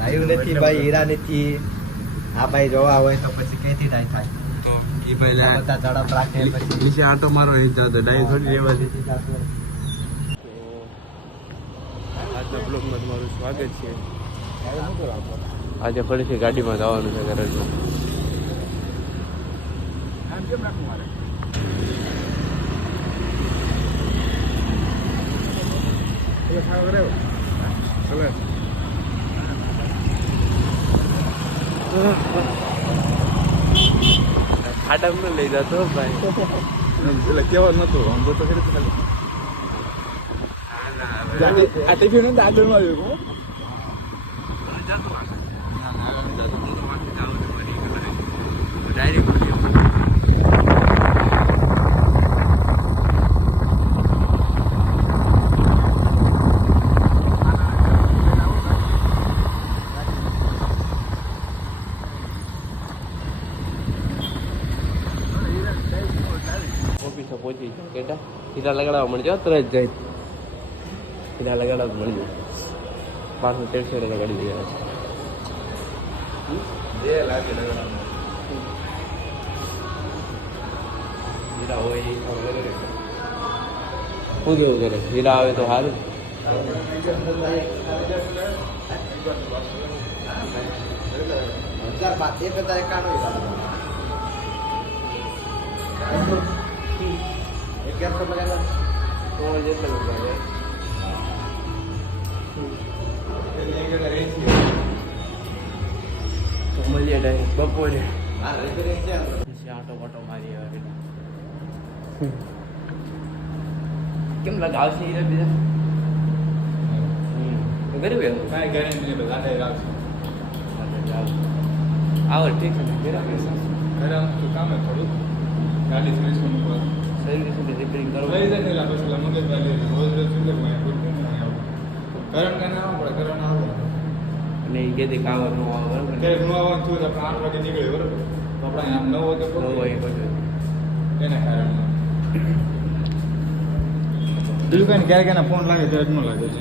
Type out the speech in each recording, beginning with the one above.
આવ્યું નથી ભાઈ હીરા નથી. આ ભાઈ જોવા હોય તો પછી ક્યાંથી ડાય થાય? ઈ ભાઈ લા- બધા ઝડપ રાખે પછી. નીચે આટો મારો નહીં જતો ડાયરેક્ટ થોડી રહેવાથી આજના બ્લોગમાં તમારું સ્વાગત છે. આજે ફરીથી ગાડીમાં જવાનું છે ગરજમાં ખાડામાં લઈ જતો ભાઈ એટલે કેવા નતું આમ તો ખરી ખાલી આ ટિફિન અંદર આગળ નો આવ્યું ઓફિસે પહોંચી કેટા હીરા લગાડવા મળજો તરત જાય હીરા લગાડવા મળજો પાંચસો તેરસો લગાડી દેવા છે હીરા કરે હીરા આવે તો સારું અગિયારસો પચાસ તો જેટલા રૂપિયા તો મળીએ ડાયરેક્ટ બપોરે. છે આટો પાટો મારી આવે કેમ લગાવશે આવશે હીરા બીજા? હમ. ગરીબ એમ કાંઈ ગેરંટી નહીં બધા ડાયરેક્ટ આવશે. આવે ઠીક છે આમ તો કામ હે થોડું ગાડી સર્વિસ નું રીતે રિપેરિંગ લઈ જાય ને પછી લા મગજ ભાઈ રોજ રોજ શું લેવું અહીંયા કોઈ નહીં આવું કરણ કાને આવવું પડે કરણ આવો અને એ કે કાવર નો આવે બરાબર ને? ક્યારેકનું થયું તો આપણે આઠ વાગે નીકળે બરાબર તો આપણે આમ નવ વાગે તો હોય બધું એના કારણે બીજું કઈ ક્યારેક એના ફોન લાગે ત્યારે ન લાગે છે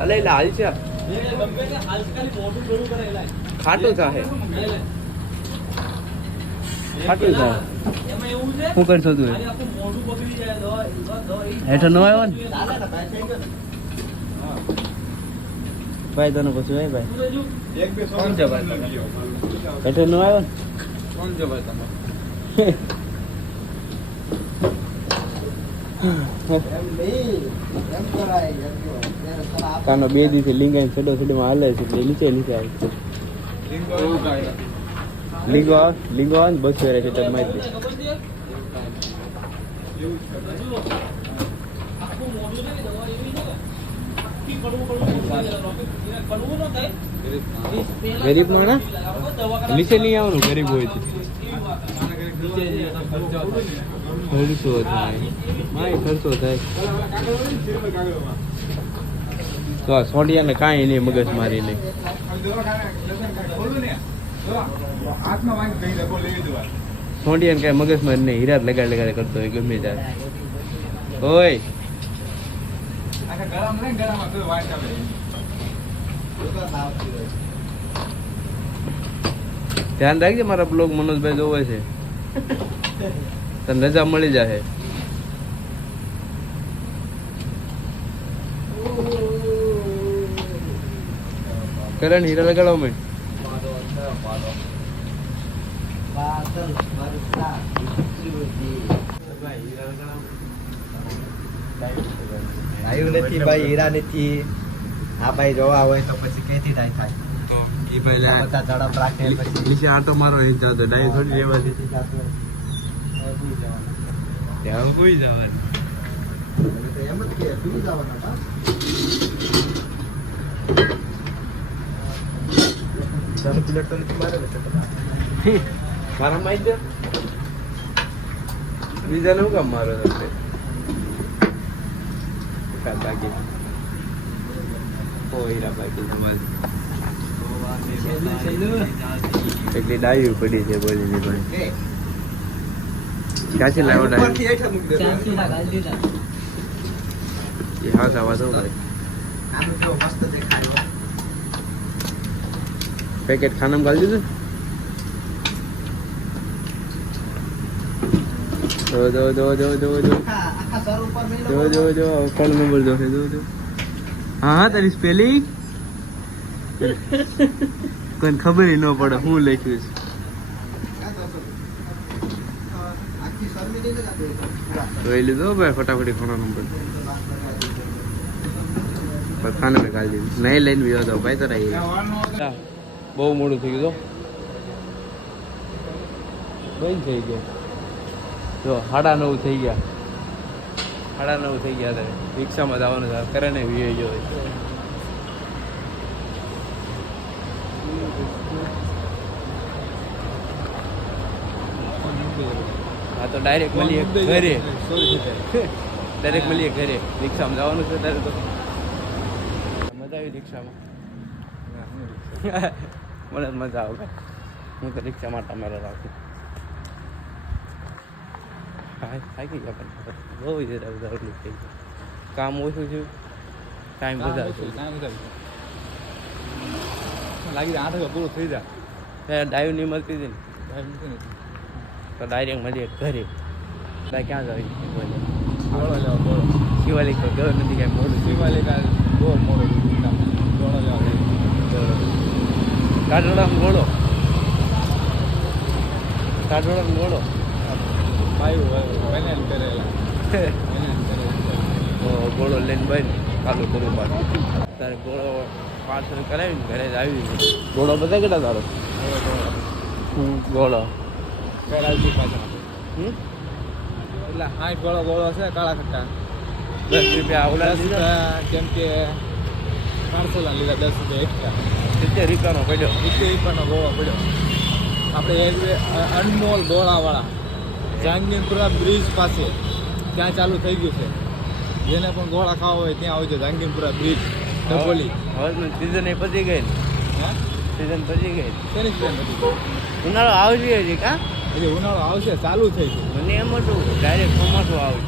અલે એટલે હાલ છે ખાટું થાય ખાટું જાય શું કરશો તું હેઠળ નો આવ્યો ને? ભાઈ તને પછી ભાઈ ભાઈ? કોણ છે? હેઠળ નો આવ્યો ને? કોણ છે ભાઈ તમે એમ નહીં એમ કરાય એમ કહેવાય. ત્યારે સર આપ- કાનો બે દિવસે લિંગાઈ છેડો છેડમાં હાલે છે નીચે નીચે આવી છે લિંગો એવું કાંઈ. લીંગો લીંગો આવે ને બસ વેરે છે તમે છે ગરીબ નો ના નીચે નહીં આવવાનું ગરીબ હોય તો ખર્ચો થાય માય ખર્ચો થાય તો સોડિયા ને કાંઈ નહીં મગજ મારી નહીં સોડિયાને કાંઈ મગજ મારી નહીં. હીરા લગાડ લગાડ કરતો હોય ગમે ત્યારે. હોય ધ્યાન રાખજે મારા બ્લોગ મનોજભાઈ જોવે છે. તને રજા મળી જશે કરણ હીરા લગાડવા માંડ. આવ્યું નથી ભાઈ હીરા નથી. આ ભાઈ જોવા હોય તો પછી ડાય થાય? ઈ ભાઈ બધા ઝડપ રાખે પછી. નીચે આટો મારો નહીં જાતો ડાય થોડી રહેવાથી ત્યાં કોઈ જવાનું. એમ જ કે જવાના? તો નથી મારે છે બધા. મારા માઈ દે બીજાને શું કામ મારો તમે બાકી હા સાવા મસ્ત દેખાય હો. પેકેટ ખાનામાં ગાળી દીધું? જો જો જો જો જો જો. જો જો નંબર જો હા તારી સ્પેલિંગ? કોઈને ખબર ન પડે હું લખ્યું છે. જોઈ લીધો ભાઈ, ફટાફટી ફોન નંબર. ખાના ગાળી દીધું. નહીં લઈને બીજો ભાઈ તો રહી. બહુ મોડું થઈ ગયું બંધ થઈ ગયો. જો સાડા નવ થઈ ગયા. સાડા નવ થઈ ગયા ત્યારે રિક્ષામાં જવાનું છે. કરે ને વીએ ગયો હા તો ડાયરેક્ટ મળીએ ઘરે. ડાયરેક્ટ મળીએ ઘરે. રિક્ષામાં જવાનું છે ત્યારે તો. મજા આવી રિક્ષામાં. મને જ મજા આવે હું તો રિક્ષા માટે અમારે રાખું હા થાકી ગયા પણ બહુ જરા બધા એટલું થઈ ગયું કામ ઓછું થયું ટાઈમ કામ વધારે ઓછું, કામ વધારે. લાગી જાય આઠ વાગે પૂરું થઈ જાય થયું ડાઈવ નહીં મળતી હતી ને ભાઈ મૂકી નથી. તો ડાયરેક્ટ મળીએ ઘરે ત્યાં ક્યાં જાવી ગોળો લેવા ગોળો શિવાલિક તો ગયો નથી કાંઈ મોડું થયું શિવાલિકા બહુ મોડો કામ ગોળો લેવા જાય. કાઢોડામાં ગોળો. કાઢોડામાં ગોળો. ગોળો લઈને બન ચાલુ કરું પાછું તારે ગોળો પાર્સલ કરાવીને ઘરે જ આવી ગોળો બધા કેટલા તારો? ગોળો હું પાછા? એટલે હાઈ ગોળો ગોળો છે કાળા ખટ્ટા દસ રૂપિયા આવડા કેમ દીધા રૂપિયા જેમ લીધા દસ રૂપિયા એક્સ્ટ્રા રીતે રીકાનો પડ્યો. રીતે રીકાનો ગોળો પડ્યો. આપણે રેલવે અનમોલ ગોળાવાળા જહાંગીરપુરા બ્રિજ પાસે. ત્યાં ચાલુ થઈ ગયું છે. જેને પણ ગોળા ખાવા હોય ત્યાં આવજો જહાંગીરપુરા બ્રિજ ડબોલી. હવે સિઝન એ પતી ગઈ હે? સિઝન પતી ગઈ. શેની ટ્રેન હતી ઉનાળો આવશે હજી કા? એટલે ઉનાળો આવશે ચાલુ થઈ છે મને એમ હતું ડાયરેક્ટ ચોમાસું આવશે.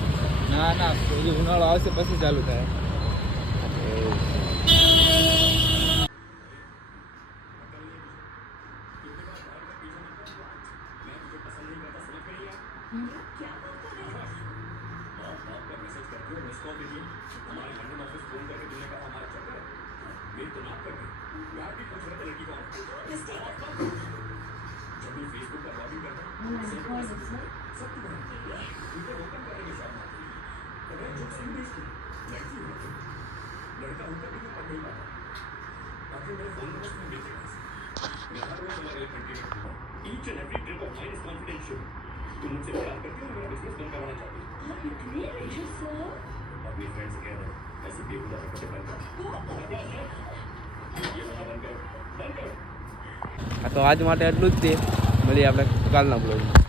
ના ના હજી ઉનાળો આવશે પછી ચાલુ થાય. एस कॉल दीजिए हमारे लंडन ऑफिस फोन करके बोलने का हमारा चक्कर है मेरी तो नाप करके यार भी पूछ रहे थे लड़की कौन है जब मैं फेसबुक पर लॉगिन करता हूँ सब तो बना मुझे ओपन करने के साथ अगर जो सीरियस थी लड़की हो लड़का होता भी तो पढ़ नहीं पाता आखिर मेरे फोन नंबर में बेचे मैं हर रोज अलग अलग कंट्री में हूँ each and every trip of mine is confidential तुम मुझसे प्यार करते हो मेरा बिजनेस बंद करवाना चाहते हो Really, sir? હા તો આજ માટે એટલું જ તે મળી આપણે કાલના બ્લોગ